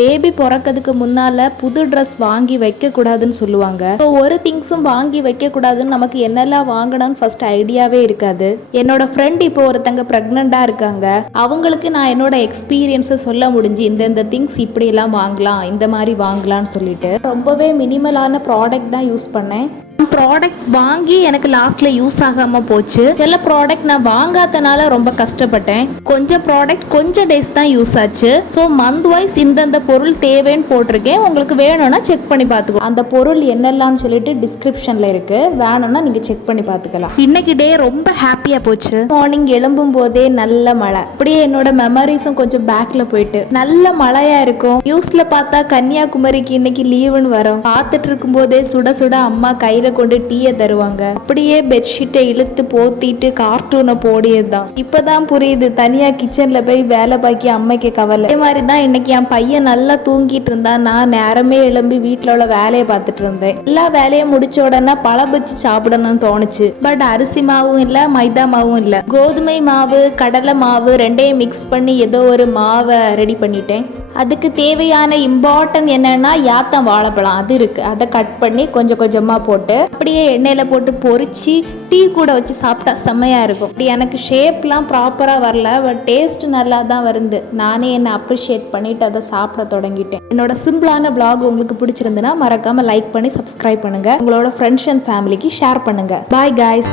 Baby பிறக்கிறதுக்கு முன்னால புது ட்ரெஸ் வாங்கி வைக்க கூடாதுன்னு சொல்லுவாங்க. ஒரு திங்ஸும் வாங்கி வைக்க கூடாதுன்னு நமக்கு என்னெல்லாம் வாங்கணும்னு ஃபர்ஸ்ட் ஐடியாவே இருக்காது. என்னோட ஃப்ரெண்ட் இப்போ ஒருத்தங்க பிரெக்னெண்டா இருக்காங்க. அவங்களுக்கு நான் என்னோட எக்ஸ்பீரியன்ஸை சொல்ல முடிஞ்சு இந்த திங்ஸ் இப்படி எல்லாம் வாங்கலாம், இந்த மாதிரி வாங்கலாம்னு சொல்லிட்டு ரொம்பவே மினிமலான ப்ராடக்ட் தான் யூஸ் பண்ணேன். ப்ராடக்ட் வாங்கி எனக்கு லாஸ்ட்ல யூஸ் ஆகாம போச்சு. சில ப்ராடக்ட் நான் வாங்காதனால ரொம்ப கஷ்டப்பட்டேன். கொஞ்சம் ப்ராடக்ட் கொஞ்சம் டேஸ் தான் யூஸ் ஆச்சு. ஸோ மந்த் வைஸ் இந்தந்த பொருள் தேவைன்னு போட்டிருக்கேன். உங்களுக்கு வேணும்னா செக் பண்ணி பார்த்துக்கோ. அந்த பொருள் என்னெல்லாம்னு சொல்லிட்டு டிஸ்கிரிப்ஷன்ல இருக்கு, வேணும்னா நீங்க செக் பண்ணி பார்த்துக்கலாம். இன்னைக்கு டே ரொம்ப ஹாப்பியா போச்சு. மார்னிங் எழும்பும் போதே நல்ல மழை, அப்படியே என்னோட மெமரிஸும் கொஞ்சம் பேக்ல போயிட்டு நல்ல மழையா இருக்கும். நியூஸ்ல பார்த்தா கன்னியாகுமரிக்கு இன்னைக்கு லீவுன்னு வரும். பார்த்துட்டு இருக்கும் போதே சுட சுட அம்மா கையில கொண்டு டீயை தருவாங்க. அப்படியே பெட்ஷீட்டை இழுத்து போத்திட்டு கார்ட்டூனை போடியதுதான். இப்பதான் புரியுது தனியா கிச்சன்ல போய் வேலை பாக்கி அம்மைக்கு கவலை. அதே மாதிரி தான் இன்னைக்கு என் பையன் நல்லா தூங்கிட்டு இருந்தா, நான் நேரமே எழும்பி வீட்டுல உள்ள வேலையை பார்த்துட்டு இருந்தேன். எல்லா வேலையும் முடிச்ச உடனே பழம் வச்சு சாப்பிடணும்னு தோணுச்சு. பட் அரிசி மாவும் இல்ல, மைதா மாவும் இல்ல. கோதுமை மாவு கடலை மாவு ரெண்டையும் மிக்ஸ் பண்ணி ஏதோ ஒரு மாவை ரெடி பண்ணிட்டேன். அதுக்கு தேவையான இம்பார்ட்டன்ட் என்னன்னா யாத்தம் வாழைப்பழம் அது இருக்கு. அதை கட் பண்ணி கொஞ்சம் கொஞ்சமா போட்டு அப்படியே எண்ணெயில போட்டு பொரிச்சு டீ கூட வச்சு சாப்பிட்டா செம்மையா இருக்கும். அப்படி எனக்கு ஷேப்லாம் ப்ராப்பரா வரல, பட் டேஸ்ட் நல்லா தான் வருது. நானே என்னை அப்ரிஷியேட் பண்ணிட்டு அதை சாப்பிட தொடங்கிட்டேன். என்னோட சிம்பிளான vlog உங்களுக்கு பிடிச்சிருந்துன்னா மறக்காம லைக் பண்ணி சப்ஸ்கிரைப் பண்ணுங்க. உங்களோட ஃப்ரெண்ட்ஸ் அண்ட் ஃபேமிலிக்கு ஷேர் பண்ணுங்க. பாய் guys.